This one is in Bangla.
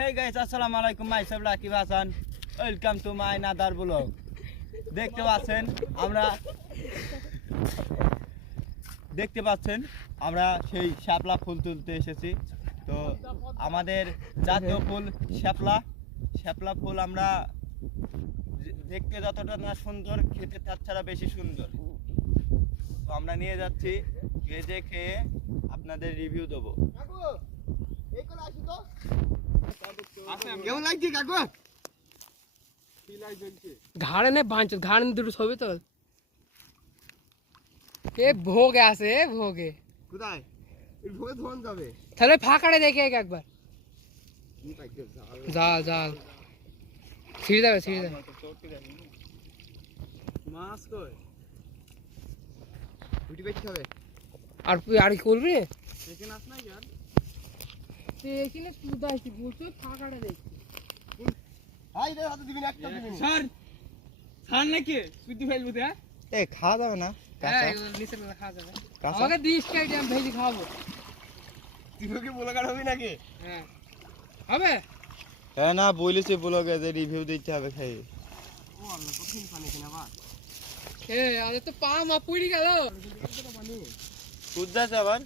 Hey guys, আসসালামু আলাইকুম, myself Rakib Hasan. Welcome to my another vlog. দেখতে পাচ্ছেন আমরা সেই শাপলা ফুল তুলতে এসেছি। তো আমাদের জাতীয় ফুল শাপলা ফুল আমরা দেখতে যতটা না সুন্দর, খেতে তার ছাড়া বেশি সুন্দর। তো আমরা নিয়ে যাচ্ছি, ভেজে খেয়ে আপনাদের রিভিউ দেবো। কেমন লাগছে কাকু? ঘাড়ে নে বাঁচ, ঘাড়ে দুটো ছবি তো এ ভোগে আছে, ভোগে কোথায় ভোগে ধন যাবে? তাহলে ফাঁকাড়ে দেখে একবার জাল জাল ছিঁড়ে যাবে, ছিঁড়ে যাবে। মাছ কই? রুটি বেচতে হবে। আর তুই আর কি করবি? এখানে আস না यार, এখানে সুদা আসি বলছো, ফাঁকাড়ে দেখি। হাই রে, হাতে দিবি না, একটা দিবি না। স্যার স্যার নাকি সুদি ফেলবো দে? এ খাওয়া যাবে না? হ্যাঁ, নিচে না খাওয়া যাবে। আমাকে দিস কাইটে আমি ভেজে খাবো। তুই কি বলে কাট হবি নাকি? হ্যাঁ হবে। হ্যাঁ না, বলেছি ব্লগে যে রিভিউ দিতে হবে খাই। ও আল্লাহ, কতদিন পানি কিনা আবার। এ আরে তো পা মা পুড়ি গেল। কুদ যাচ্ছে আবার।